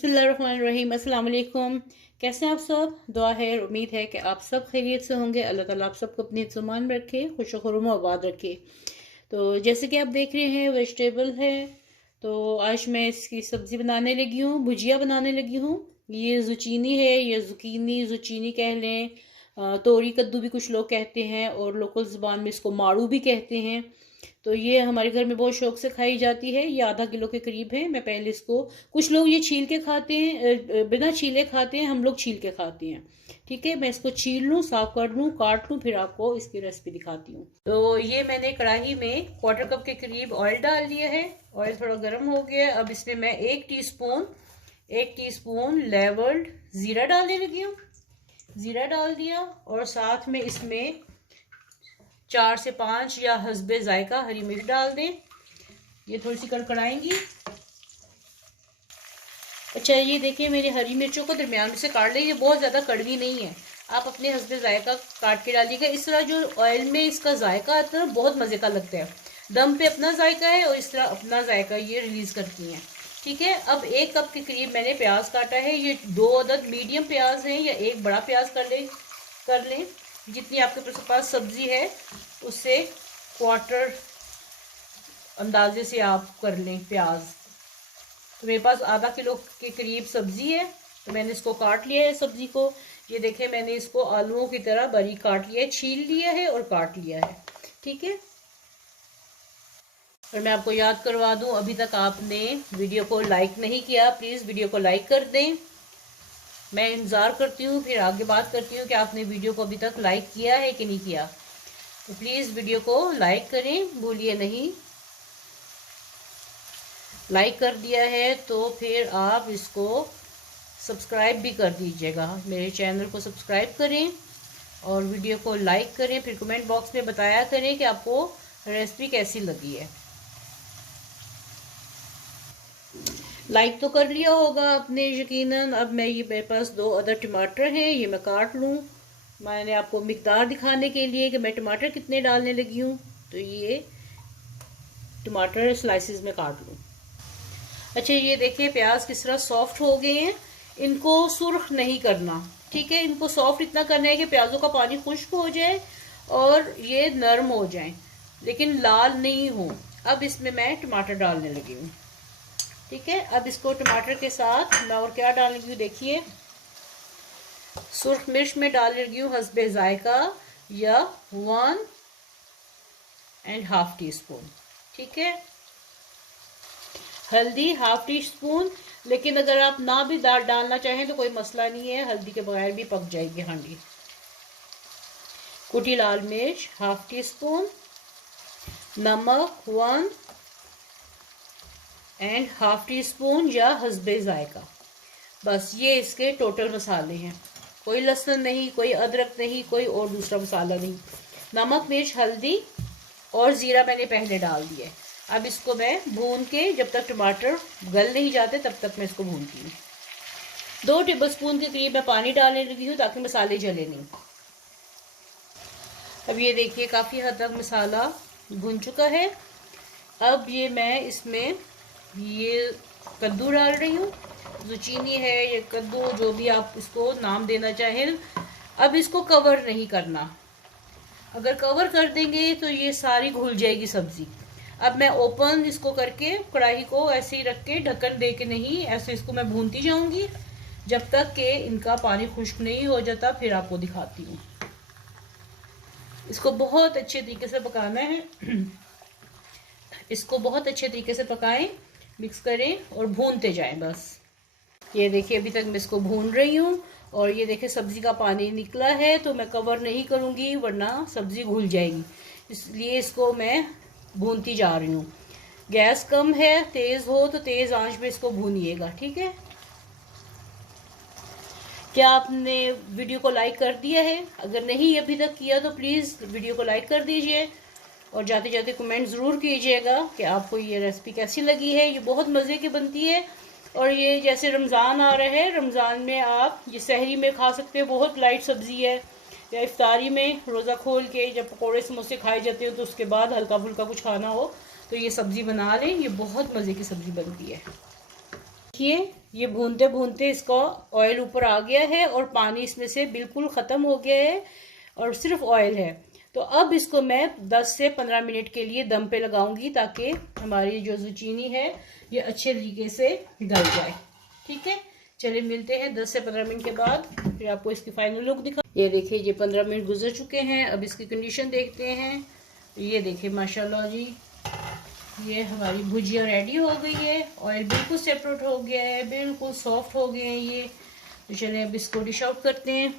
बिस्मिल्लाहिर्रहमानिर्रहीम। अस्सलाम वालेकुम। कैसे हैं आप सब? दुआ है, उम्मीद है कि आप सब खैरियत से होंगे। अल्लाह ताला आप सबको अपने ईमान में रखे, खुश खुर्म आबाद रखे। तो जैसे कि आप देख रहे हैं वेजिटेबल है, तो आज मैं इसकी सब्ज़ी बनाने लगी हूँ, भुजिया बनाने लगी हूँ। ये जुचीनी है, ये जुकीनी जुचीनी कह लें, तोरी कद्दू भी कुछ लोग कहते हैं, और लोकल ज़ुबान में इसको माड़ू भी कहते हैं। तो ये हमारे घर में बहुत शौक से खाई जाती है। ये आधा किलो के करीब है। मैं पहले इसको, कुछ लोग ये छील के खाते हैं, बिना छीले खाते हैं, हम लोग छील के खाते हैं। ठीक है, मैं इसको छील लूँ, साफ कर लूँ, काट लूँ, फिर आपको इसकी रेसिपी दिखाती हूँ। तो ये मैंने कढ़ाई में 1/4 कप के करीब ऑयल डाल दिया है। ऑयल थोड़ा गर्म हो गया। अब इसमें मैं 1 टीस्पून लेवल्ड ज़ीरा डालने लगी हूँ। ज़ीरा डाल दिया, और साथ में इसमें 4 से 5 या हस्बे जायका हरी मिर्च डाल दें। ये थोड़ी सी कड़कड़ाएंगी। अच्छा, ये देखिए मेरी हरी मिर्चों को दरमियान में से काट लें। ये बहुत ज़्यादा कड़वी नहीं है, आप अपने हस्बे जायका काट के डालिएगा। इस तरह जो ऑयल में इसका जायका आता है बहुत मज़े का लगता है। दम पे अपना जायका है और इस तरह अपना जायका ये रिलीज़ करती हैं। ठीक है, अब 1 कप के करीब मैंने प्याज काटा है। ये 2 अदद मीडियम प्याज हैं, या 1 बड़ा प्याज कर लें। जितनी आपके पास सब्जी है उससे 1/4 अंदाजे से आप कर लें प्याज। तो मेरे पास आधा किलो के करीब सब्जी है, तो मैंने इसको काट लिया है सब्जी को। ये देखें, मैंने इसको आलूओं की तरह बारीक काट लिया है, छील लिया है और काट लिया है। ठीक है, और मैं आपको याद करवा दूं, अभी तक आपने वीडियो को लाइक नहीं किया, प्लीज़ वीडियो को लाइक कर दें। मैं इंतज़ार करती हूँ, फिर आगे बात करती हूँ कि आपने वीडियो को अभी तक लाइक किया है कि नहीं किया। तो प्लीज़ वीडियो को लाइक करें, भूलिए नहीं। लाइक कर दिया है तो फिर आप इसको सब्सक्राइब भी कर दीजिएगा। मेरे चैनल को सब्सक्राइब करें और वीडियो को लाइक करें। फिर कमेंट बॉक्स में बताया करें कि आपको रेसिपी कैसी लगी है। लाइक तो कर लिया होगा आपने यकीनन। अब मैं, ये मेरे पास 2 अदर टमाटर हैं, ये मैं काट लूँ। मैंने आपको मिकदार दिखाने के लिए कि मैं टमाटर कितने डालने लगी हूँ, तो ये टमाटर स्लाइसिस में काट लूँ। अच्छा, ये देखिए प्याज किस तरह सॉफ्ट हो गए हैं। इनको सुर्ख नहीं करना, ठीक है। इनको सॉफ्ट इतना करना है कि प्याजों का पानी खुश्क हो जाए और ये नरम हो जाए, लेकिन लाल नहीं हो। अब इसमें मैं टमाटर डालने लगी हूँ। ठीक है, अब इसको टमाटर के साथ मैं और क्या डालने लगी हूँ देखिए। सुर्ख मिर्च में डाल लगी हूँ हस्बे जायका, या 1.5 टीस्पून। ठीक है, हल्दी 1/2 टीस्पून। लेकिन अगर आप ना भी दाल डालना चाहें तो कोई मसला नहीं है, हल्दी के बगैर भी पक जाएगी हांडी। कुटी लाल मिर्च 1/2 टीस्पून, नमक 1.5 टीस्पून या हस्बे जायका। बस ये इसके टोटल मसाले हैं। कोई लहसुन नहीं, कोई अदरक नहीं, कोई और दूसरा मसाला नहीं। नमक, मिर्च, हल्दी और ज़ीरा मैंने पहले डाल दिया है। अब इसको मैं भून के, जब तक टमाटर गल नहीं जाते तब तक मैं इसको भूनती हूँ। 2 टेबलस्पून के करीब मैं पानी डालने लगी हूँ ताकि मसाले जले नहीं। अब ये देखिए काफ़ी हद तक मसाला भून चुका है। अब ये मैं इसमें ये कद्दू डाल रही हूँ। जुचीनी है या कद्दू, जो भी आप इसको नाम देना चाहें। अब इसको कवर नहीं करना, अगर कवर कर देंगे तो ये सारी घुल जाएगी सब्जी। अब मैं ओपन इसको करके कढ़ाई को ऐसे ही रख के, ढक्कन दे के नहीं, ऐसे इसको मैं भूनती जाऊंगी जब तक कि इनका पानी खुश्क नहीं हो जाता। फिर आपको दिखाती हूँ। इसको बहुत अच्छे तरीके से पकाना है। इसको बहुत अच्छे तरीके से पकाएं, मिक्स करें और भूनते जाएं बस। ये देखिए अभी तक मैं इसको भून रही हूँ, और ये देखिए सब्जी का पानी निकला है। तो मैं कवर नहीं करूँगी वरना सब्जी घुल जाएगी, इसलिए इसको मैं भूनती जा रही हूँ। गैस कम है, तेज़ हो तो तेज़ आंच पे इसको भूनिएगा। ठीक है, क्या आपने वीडियो को लाइक कर दिया है? अगर नहीं अभी तक किया तो प्लीज़ वीडियो को लाइक कर दीजिए, और जाते जाते कमेंट ज़रूर कीजिएगा कि आपको ये रेसिपी कैसी लगी है। ये बहुत मज़े की बनती है, और ये जैसे रमज़ान आ रहा है, रमज़ान में आप ये सहरी में खा सकते हो। बहुत लाइट सब्ज़ी है, या इफ्तारी में रोज़ा खोल के जब पकौड़े समोसे खाए जाते हो तो उसके बाद हल्का फुल्का कुछ खाना हो तो ये सब्ज़ी बना लें। ये बहुत मज़े की सब्ज़ी बनती है। देखिए ये भूनते भूनते इसका ऑयल ऊपर आ गया है और पानी इसमें से बिल्कुल ख़त्म हो गया है और सिर्फ ऑयल है। तो अब इसको मैं 10 से 15 मिनट के लिए दम पे लगाऊंगी ताकि हमारी जो ज़ुचीनी है ये अच्छे तरीके से गल जाए। ठीक है, चलिए मिलते हैं 10 से 15 मिनट के बाद, फिर आपको इसकी फाइनल लुक दिखा। ये देखिए ये 15 मिनट गुजर चुके हैं। अब इसकी कंडीशन देखते हैं। ये देखिए माशाल्लाह जी, ये हमारी भुजिया रेडी हो गई है। ऑयल बिल्कुल सेपरेट हो गया है, बिल्कुल सॉफ्ट हो गए हैं ये। तो चलिए अब इसको डिश आउट करते हैं।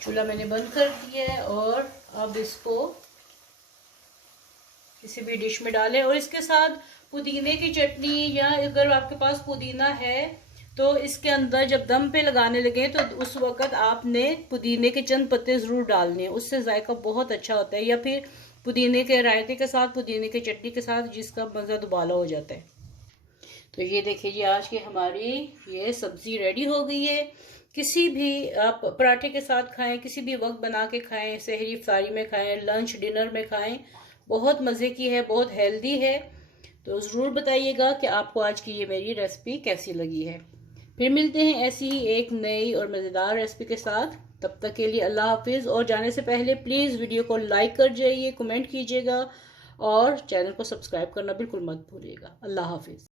चूल्हा मैंने बंद कर दिया है और अब इसको किसी भी डिश में डालें और इसके साथ पुदीने की चटनी, या अगर आपके पास पुदीना है तो इसके अंदर जब दम पे लगाने लगे तो उस वक्त आपने पुदीने के चंद पत्ते ज़रूर डालने हैं, उससे जायका बहुत अच्छा होता है। या फिर पुदीने के रायते के साथ, पुदीने की चटनी के साथ, जिसका मज़ा दुबाला हो जाता है। तो ये देखिए जी, आज की हमारी ये सब्ज़ी रेडी हो गई है। किसी भी आप पराठे के साथ खाएं, किसी भी वक्त बना के खाएं, सहरी इफ्तारी में खाएं, लंच डिनर में खाएं, बहुत मज़े की है, बहुत हेल्दी है। तो ज़रूर बताइएगा कि आपको आज की ये मेरी रेसिपी कैसी लगी है। फिर मिलते हैं ऐसी ही एक नई और मज़ेदार रेसिपी के साथ। तब तक के लिए अल्लाह हाफिज़। और जाने से पहले प्लीज़ वीडियो को लाइक कर जाइए, कमेंट कीजिएगा और चैनल को सब्सक्राइब करना बिल्कुल मत भूलिएगा। अल्लाह हाफिज़।